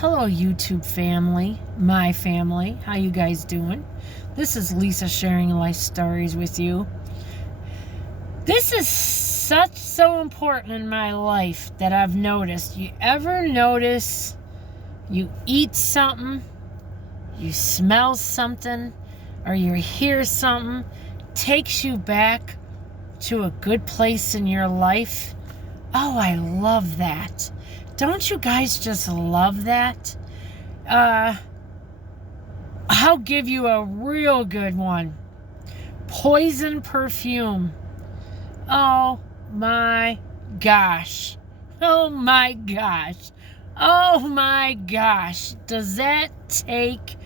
Hello, YouTube family, my family. How you guys doing? This is Lisa sharing life stories with you. This is so important in my life that I've noticed. You ever notice you eat something, you smell something, or you hear something, takes you back to a good place in your life? Oh, I love that. Don't you guys just love that? I'll give you a real good one. Poison perfume. Oh my gosh. Oh my gosh. Oh my gosh. Does that take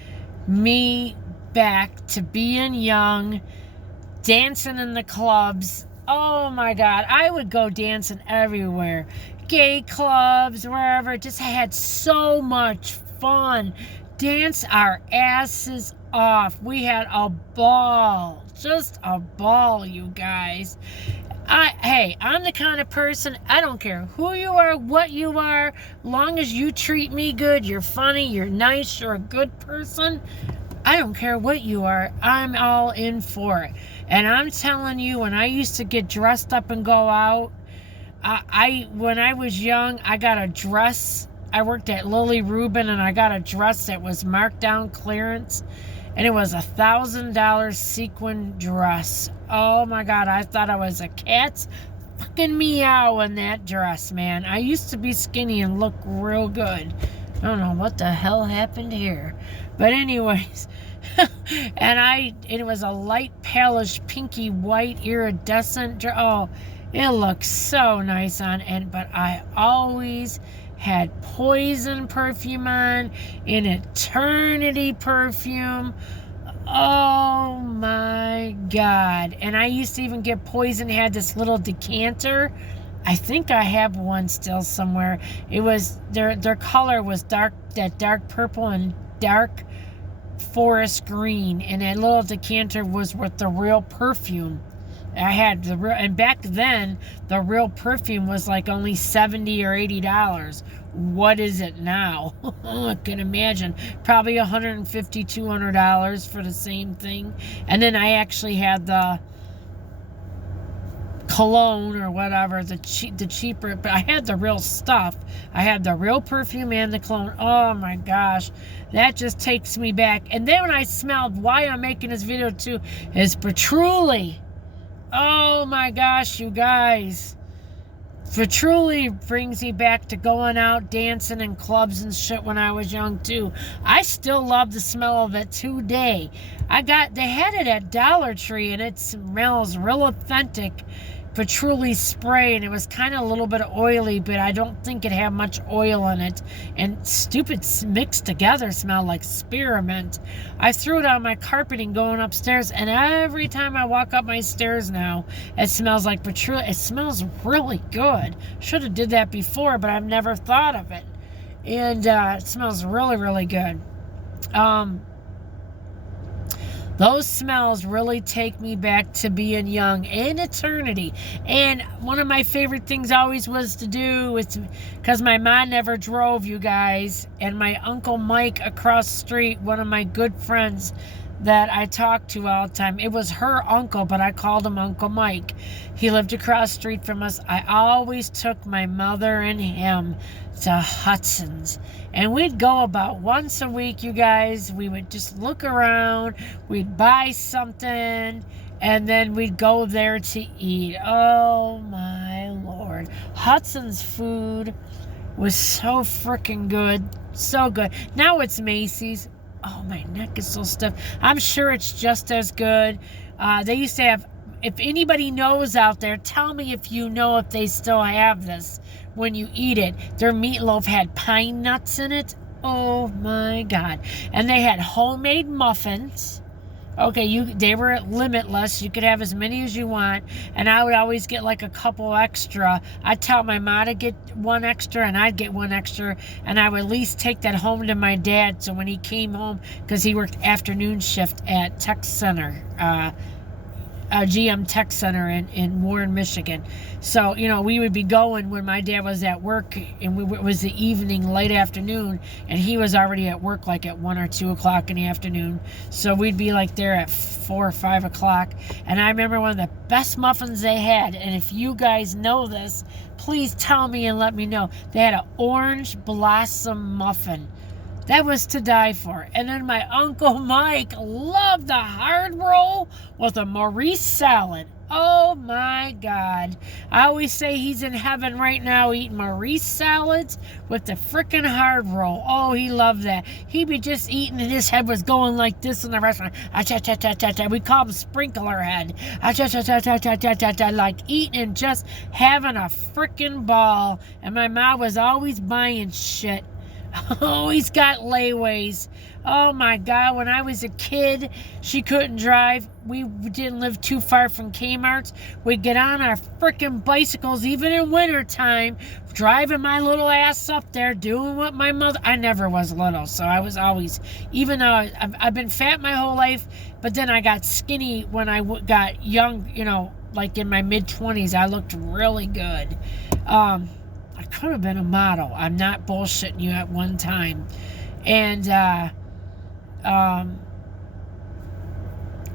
me back to being young, dancing in the clubs? Oh my God. I would go dancing everywhere. Gay clubs, wherever. Just had so much fun. Dance our asses off. We had a ball. Just a ball, you guys. Hey, I'm the kind of person, I don't care who you are, what you are, long as you treat me good, you're funny, you're nice, you're a good person. I don't care what you are. I'm all in for it. And I'm telling you, when I used to get dressed up and go out, when I was young, I got a dress. I worked at Lily Rubin, and I got a dress that was marked down clearance, and it was $1,000 sequin dress. Oh my God, I thought I was a cat's fucking meow in that dress, man. I used to be skinny and look real good. I don't know what the hell happened here. But anyways, and it was a light palish pinky white iridescent dress. Oh, it looks so nice on, but I always had Poison perfume on, an Eternity perfume. Oh my God. And I used to even get Poison, had this little decanter. I think I have one still somewhere. It was, their color was dark purple and dark forest green. And that little decanter was with the real perfume. I had the real, and back then the real perfume was like only $70 or $80. What is it now? I can imagine probably $150, $200 for the same thing. And then I actually had the cologne or whatever, the cheaper, but I had the real stuff. I had the real perfume and the cologne. Oh my gosh, that just takes me back. And then when I smelled, why I'm making this video too, is Patchouli. Oh my gosh, you guys. Patchouli brings me back to going out dancing in clubs and shit when I was young too. I still love the smell of it today. They had it at Dollar Tree, and it smells real authentic. Patchouli spray, and it was kind of a little bit oily, but I don't think it had much oil in it, and stupid mixed together smelled like spearmint. I threw it on my carpeting going upstairs, and every time I walk up my stairs now, it smells like patchouli. It smells really good. Should have did that before, but I've never thought of it. And it smells really, really good. Those smells really take me back to being young in eternity. And one of my favorite things always was to do, because my mom never drove, you guys, and my Uncle Mike across the street, one of my good friends that I talked to all the time. It was her uncle, but I called him Uncle Mike. He lived across the street from us. I always took my mother and him to Hudson's. And we'd go about once a week, you guys. We would just look around. We'd buy something, and then we'd go there to eat. Oh, my Lord. Hudson's food was so freaking good. So good. Now it's Macy's. Oh, my neck is so stiff. I'm sure it's just as good. They used to have, if anybody knows out there, tell me if you know if they still have this when you eat it. Their meatloaf had pine nuts in it. Oh, my God. And they had homemade muffins. Okay, they were limitless. You could have as many as you want. And I would always get like a couple extra. I'd tell my mom to get one extra, and I'd get one extra. And I would at least take that home to my dad. So when he came home, because he worked afternoon shift at Tech Center, GM Tech Center in Warren, Michigan. So, you know, we would be going when my dad was at work, and it was the evening, late afternoon, and he was already at work like at 1 or 2 o'clock in the afternoon. So we'd be like there at 4 or 5 o'clock. And I remember one of the best muffins they had, and if you guys know this, please tell me and let me know. They had an orange blossom muffin. That was to die for. And then my Uncle Mike loved the hard roll with a Maurice salad. Oh my God. I always say he's in heaven right now eating Maurice salads with the frickin' hard roll. Oh, he loved that. He'd be just eating and his head was going like this in the restaurant. Ah-cha-cha-cha-cha-cha. We call him sprinkler head. Ah-cha-cha-cha-cha-cha-cha-cha. Like eating and just having a frickin' ball. And my mom was always buying shit. Oh, he's got layaways. Oh my God, when I was a kid, she couldn't drive. We didn't live too far from Kmart's. We'd get on our frickin' bicycles, even in wintertime, driving my little ass up there, doing what my mother... I never was little, so I was always... Even though I've been fat my whole life, but then I got skinny when I got young, you know, like in my mid-20s. I looked really good. I could have been a model. I'm not bullshitting you at one time. And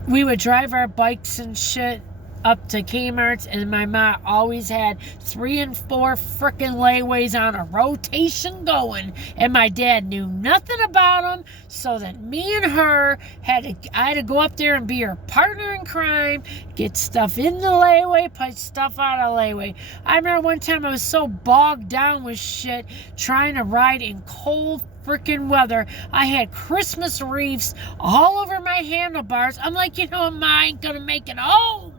we would drive our bikes and shit up to Kmart's, and my mom always had 3 and 4 frickin' layaways on a rotation going, and my dad knew nothing about them, so that me and her I had to go up there and be her partner in crime, get stuff in the layaway, put stuff out of layaway. I remember one time I was so bogged down with shit trying to ride in cold freaking weather. I had Christmas wreaths all over my handlebars. I'm like, you know, am I gonna make it home?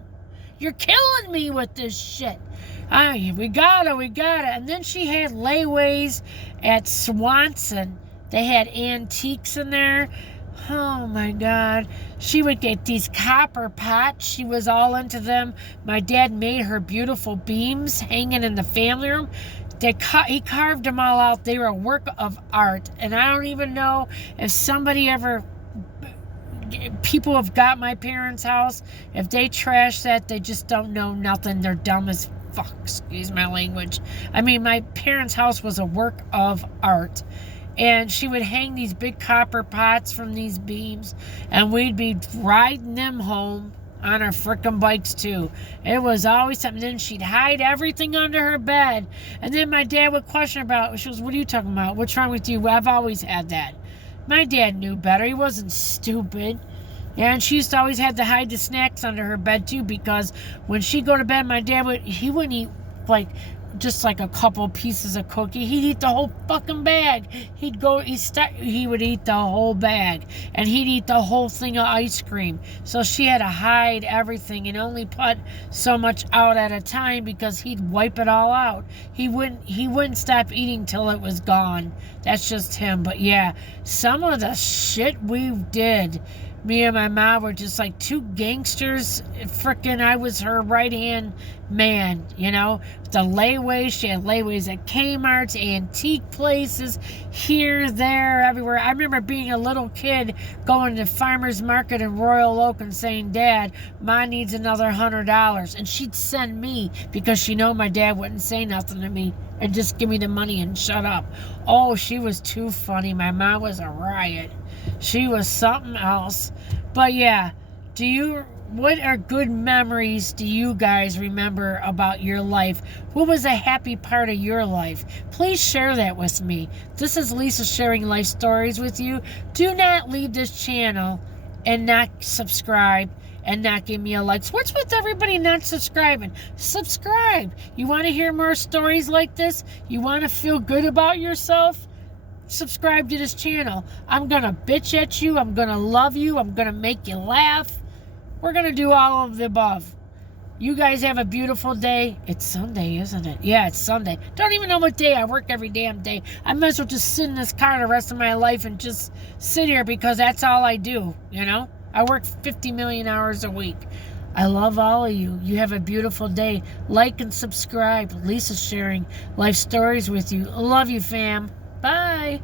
You're killing me with this shit. We got it. And then she had layaways at Swanson. They had antiques in there. Oh my God. She would get these copper pots. She was all into them. My dad made her beautiful beams hanging in the family room. He carved them all out. They were a work of art. And I don't even know if somebody ever... People have got my parents' house. If they trash that, they just don't know nothing. They're dumb as fuck. Excuse my language. I mean, my parents' house was a work of art. And she would hang these big copper pots from these beams, and we'd be riding them home on our frickin' bikes too. It was always something. Then she'd hide everything under her bed. And then my dad would question about it. She goes, what are you talking about? What's wrong with you? I've always had that. My dad knew better. He wasn't stupid. Yeah, and she used to always have to hide the snacks under her bed too, because when she'd go to bed, my dad wouldn't eat like just like a couple pieces of cookie. He'd eat the whole fucking bag. He would eat the whole bag, and he'd eat the whole thing of ice cream. So she had to hide everything and only put so much out at a time, because he'd wipe it all out. He wouldn't stop eating till it was gone. That's just him. But yeah, some of the shit we did. Me and my mom were just like two gangsters. Frickin' I was her right-hand man, you know. The layaways, she had layaways at Kmart's, antique places, here, there, everywhere. I remember being a little kid going to farmer's market in Royal Oak and saying, Dad, Mom needs another $100. And she'd send me, because she knew my dad wouldn't say nothing to me and just give me the money and shut up. Oh, she was too funny. My mom was a riot. She was something else. But yeah, what are good memories do you guys remember about your life? What was a happy part of your life? Please share that with me. This is Lisa sharing life stories with you. Do not leave this channel and not subscribe and not give me a like. What's with everybody not subscribing? Subscribe. You want to hear more stories like this? You want to feel good about yourself? Subscribe to this channel. I'm gonna bitch at you. I'm gonna love you. I'm gonna make you laugh. We're gonna do all of the above. You guys have a beautiful day. It's Sunday, isn't it? Yeah, it's Sunday. Don't even know what day. I work every damn day. I might as well just sit in this car the rest of my life and just sit here, because that's all I do, you know? I work 50 million hours a week. I love all of you. You have a beautiful day. Like and subscribe. Lisa's sharing life stories with you. I love you, fam. Bye.